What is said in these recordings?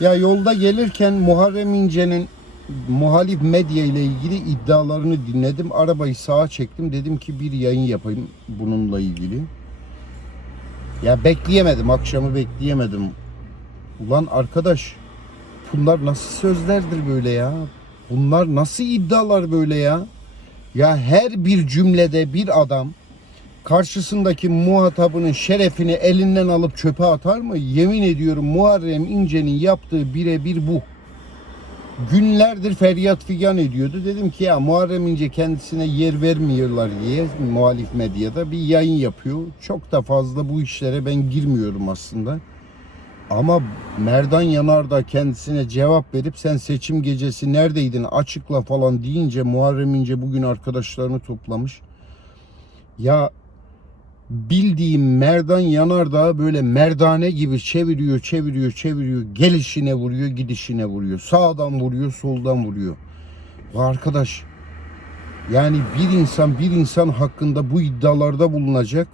Ya yolda gelirken Muharrem İnce'nin muhalif medya ile ilgili iddialarını dinledim. Arabayı sağa çektim. Dedim ki bir yayın yapayım bununla ilgili. Ya bekleyemedim. Akşamı bekleyemedim. Ulan arkadaş bunlar nasıl sözlerdir böyle ya? Bunlar nasıl iddialar böyle ya? Ya her bir cümlede bir adam karşısındaki muhatabının şerefini elinden alıp çöpe atar mı? Yemin ediyorum Muharrem İnce'nin yaptığı birebir bu. Günlerdir feryat figan ediyordu. Dedim ki ya Muharrem İnce kendisine yer vermiyorlar diye muhalif medyada bir yayın yapıyor. Çok da fazla bu işlere ben girmiyorum aslında. Ama Merdan Yanardağ kendisine cevap verip sen seçim gecesi neredeydin açıkla falan deyince Muharrem İnce bugün arkadaşlarını toplamış. Ya bildiğim Merdan Yanardağ böyle merdane gibi çeviriyor, çeviriyor, çeviriyor. Gelişine vuruyor, gidişine vuruyor. Sağdan vuruyor, soldan vuruyor. Bu arkadaş yani bir insan bir insan hakkında bu iddialarda bulunacak.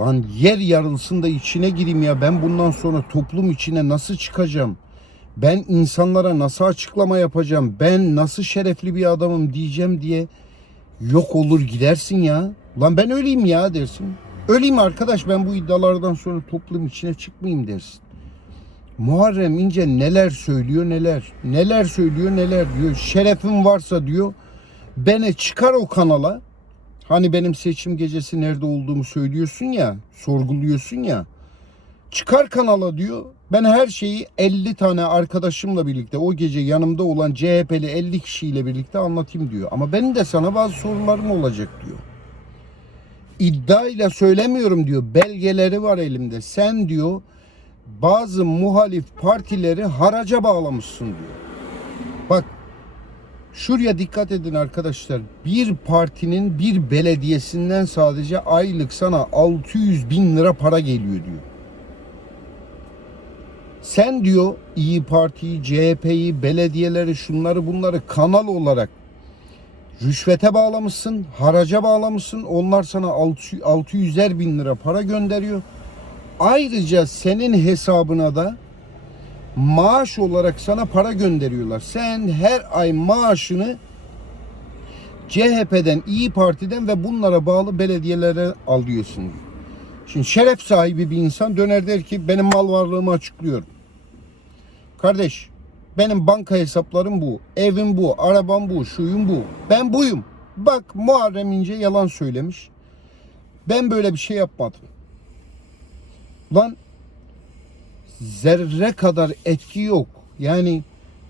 Lan yer yarılsın da içine gireyim ya. Ben bundan sonra toplum içine nasıl çıkacağım? Ben insanlara nasıl açıklama yapacağım? Ben nasıl şerefli bir adamım diyeceğim diye yok olur gidersin ya. Lan ben öleyim ya dersin. Öleyim arkadaş ben bu iddialardan sonra toplum içine çıkmayayım dersin. Muharrem İnce neler söylüyor neler. Neler söylüyor neler diyor. Şerefim varsa diyor. Beni çıkar o kanala. Hani benim seçim gecesi nerede olduğumu söylüyorsun ya, sorguluyorsun ya. Çıkar kanala diyor. Ben her şeyi 50 tane arkadaşımla birlikte o gece yanımda olan CHP'li 50 kişiyle birlikte anlatayım diyor. Ama benim de sana bazı sorularım olacak diyor. İddiayla söylemiyorum diyor. Belgeleri var elimde. Sen diyor bazı muhalif partileri haraca bağlamışsın diyor. Bak Şuraya dikkat edin arkadaşlar. Bir partinin bir belediyesinden sadece aylık sana 600 bin lira para geliyor diyor. Sen diyor İyi Parti'yi, CHP'yi, belediyeleri, şunları bunları kanal olarak rüşvete bağlamışsın, haraca bağlamışsın. Onlar sana 600'er bin lira para gönderiyor. Ayrıca senin hesabına da maaş olarak sana para gönderiyorlar. Sen her ay maaşını CHP'den, İyi Parti'den ve bunlara bağlı belediyelere alıyorsun diyor. Şimdi şeref sahibi bir insan döner der ki benim mal varlığımı açıklıyorum. Kardeş benim banka hesaplarım bu, evim bu, arabam bu, şuyum bu. Ben buyum. Bak Muharrem İnce yalan söylemiş. Ben böyle bir şey yapmadım. Lan zerre kadar etki yok. Yani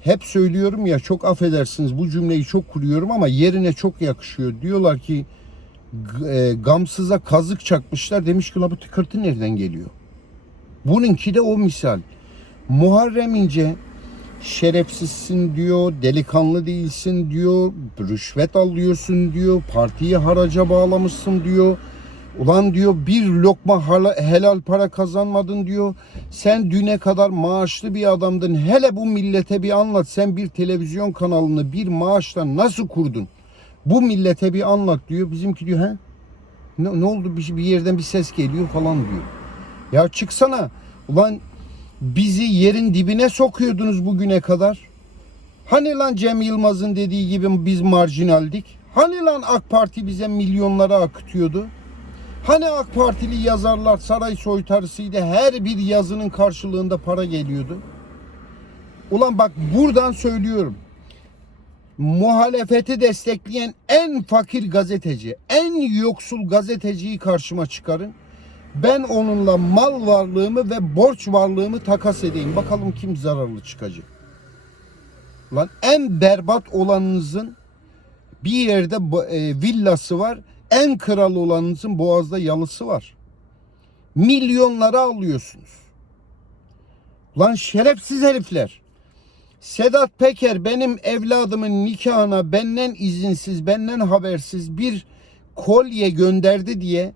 hep söylüyorum ya çok affedersiniz bu cümleyi çok kuruyorum ama yerine çok yakışıyor. Diyorlar ki e, gamsıza kazık çakmışlar demiş ki la bu tıkırtı nereden geliyor? Bununki de o misal. Muharrem İnce şerefsizsin diyor, delikanlı değilsin diyor, rüşvet alıyorsun diyor, partiyi haraca bağlamışsın diyor. Ulan diyor bir lokma helal para kazanmadın diyor. Sen düne kadar maaşlı bir adamdın. Hele bu millete bir anlat. Sen bir televizyon kanalını bir maaşla nasıl kurdun? Bu millete bir anlat diyor. Bizimki diyor he? Ne, ne oldu bir, bir yerden bir ses geliyor falan diyor. Ya çıksana. Ulan bizi yerin dibine sokuyordunuz bugüne kadar. Hani lan Cem Yılmaz'ın dediği gibi biz marjinaldik? Hani lan AK Parti bize milyonlara akıtıyordu? Hani AK Partili yazarlar saray soytarısıydı her bir yazının karşılığında para geliyordu. Ulan bak buradan söylüyorum. Muhalefeti destekleyen en fakir gazeteci, en yoksul gazeteciyi karşıma çıkarın. Ben onunla mal varlığımı ve borç varlığımı takas edeyim. Bakalım kim zararlı çıkacak. Lan en berbat olanınızın bir yerde e, villası var en kral olanınızın boğazda yalısı var. Milyonlara alıyorsunuz. Lan şerefsiz herifler. Sedat Peker benim evladımın nikahına benden izinsiz, benden habersiz bir kolye gönderdi diye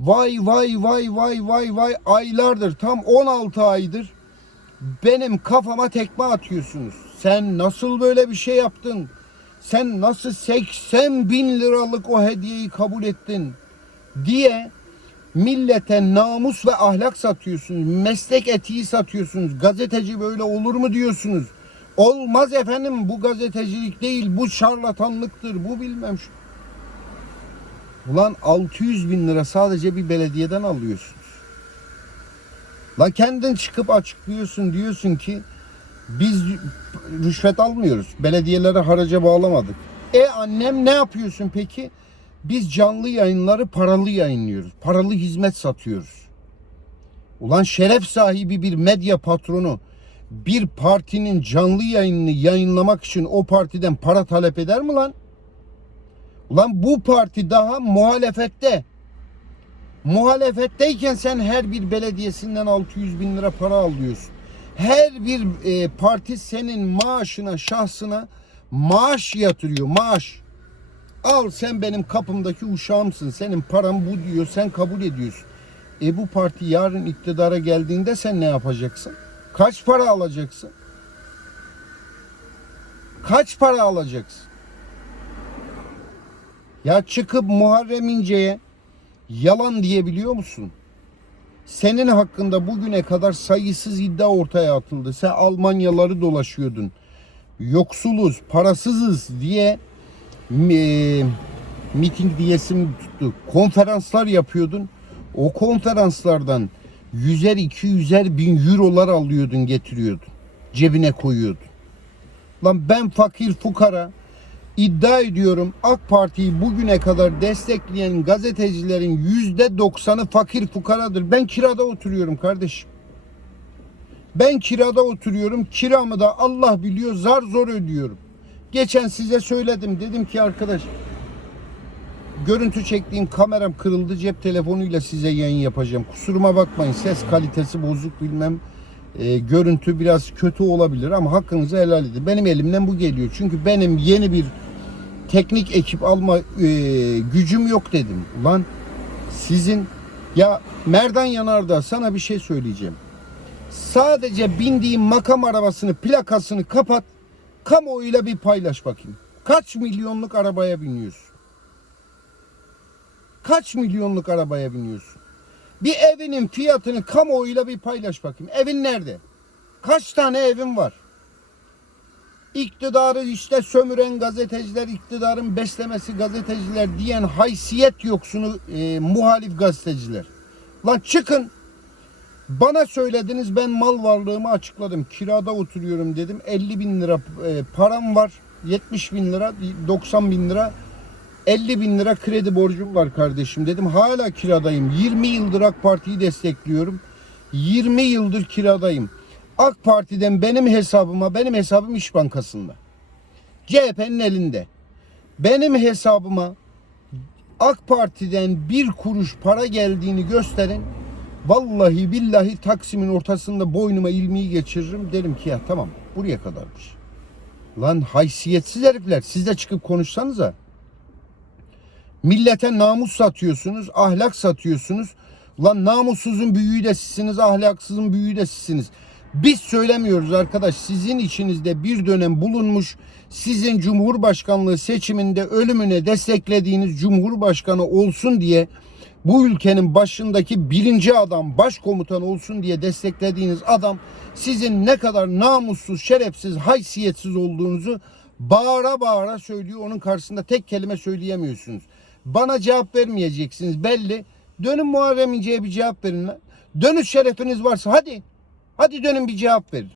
vay vay vay vay vay vay aylardır tam 16 aydır benim kafama tekme atıyorsunuz. Sen nasıl böyle bir şey yaptın? sen nasıl 80 bin liralık o hediyeyi kabul ettin diye Millete namus ve ahlak satıyorsunuz. Meslek etiği satıyorsunuz. Gazeteci böyle olur mu diyorsunuz. Olmaz efendim bu gazetecilik değil bu şarlatanlıktır bu bilmem şu. Ulan 600 bin lira sadece bir belediyeden alıyorsunuz. La kendin çıkıp açıklıyorsun diyorsun ki biz rüşvet almıyoruz. Belediyelere haraca bağlamadık. E annem ne yapıyorsun peki? Biz canlı yayınları paralı yayınlıyoruz. Paralı hizmet satıyoruz. Ulan şeref sahibi bir medya patronu bir partinin canlı yayınını yayınlamak için o partiden para talep eder mi lan? Ulan bu parti daha muhalefette. Muhalefetteyken sen her bir belediyesinden 600 bin lira para alıyorsun. Her bir e, parti senin maaşına, şahsına maaş yatırıyor, maaş. Al sen benim kapımdaki uşağımsın. Senin param bu diyor. Sen kabul ediyorsun. E bu parti yarın iktidara geldiğinde sen ne yapacaksın? Kaç para alacaksın? Kaç para alacaksın? Ya çıkıp Muharrem İnce'ye yalan diyebiliyor musun? Senin hakkında bugüne kadar sayısız iddia ortaya atıldı. Sen Almanyaları dolaşıyordun. Yoksuluz, parasızız diye e, miting diyesim tuttu. Konferanslar yapıyordun. O konferanslardan yüzer iki yüzer bin eurolar alıyordun getiriyordun. Cebine koyuyordun. Lan ben fakir fukara iddia ediyorum AK Parti'yi bugüne kadar destekleyen gazetecilerin yüzde doksanı fakir fukaradır. Ben kirada oturuyorum kardeşim. Ben kirada oturuyorum. Kiramı da Allah biliyor zar zor ödüyorum. Geçen size söyledim. Dedim ki arkadaş görüntü çektiğim kameram kırıldı. Cep telefonuyla size yayın yapacağım. Kusuruma bakmayın. Ses kalitesi bozuk bilmem. E, görüntü biraz kötü olabilir ama hakkınızı helal edin. Benim elimden bu geliyor. Çünkü benim yeni bir teknik ekip alma e, gücüm yok dedim. Ulan sizin ya Merdan Yanardağ sana bir şey söyleyeceğim. Sadece bindiğin makam arabasını plakasını kapat kamuoyuyla bir paylaş bakayım. Kaç milyonluk arabaya biniyorsun? Kaç milyonluk arabaya biniyorsun? Bir evinin fiyatını kamuoyuyla bir paylaş bakayım. Evin nerede? Kaç tane evin var? İktidarı işte sömüren gazeteciler, iktidarın beslemesi gazeteciler diyen haysiyet yoksunu e, muhalif gazeteciler. Lan çıkın. Bana söylediniz ben mal varlığımı açıkladım. Kirada oturuyorum dedim. 50 bin lira e, param var. 70 bin lira, 90 bin lira. 50 bin lira kredi borcum var kardeşim dedim. Hala kiradayım. 20 yıldır AK Parti'yi destekliyorum. 20 yıldır kiradayım. AK Parti'den benim hesabıma, benim hesabım İş Bankası'nda. CHP'nin elinde. Benim hesabıma AK Parti'den bir kuruş para geldiğini gösterin. Vallahi billahi Taksim'in ortasında boynuma ilmiyi geçiririm. Derim ki ya tamam buraya kadarmış. Lan haysiyetsiz herifler siz de çıkıp konuşsanıza. Millete namus satıyorsunuz, ahlak satıyorsunuz. Lan namussuzun büyüğü de sizsiniz, ahlaksızın büyüğü de sizsiniz. Biz söylemiyoruz arkadaş. Sizin içinizde bir dönem bulunmuş, sizin Cumhurbaşkanlığı seçiminde ölümüne desteklediğiniz Cumhurbaşkanı olsun diye bu ülkenin başındaki birinci adam, başkomutan olsun diye desteklediğiniz adam sizin ne kadar namussuz, şerefsiz, haysiyetsiz olduğunuzu bağıra bağıra söylüyor. Onun karşısında tek kelime söyleyemiyorsunuz. Bana cevap vermeyeceksiniz belli. Dönün Muharrem İnce'ye bir cevap verin lan. Dönüş şerefiniz varsa hadi. Hadi dönün bir cevap verin.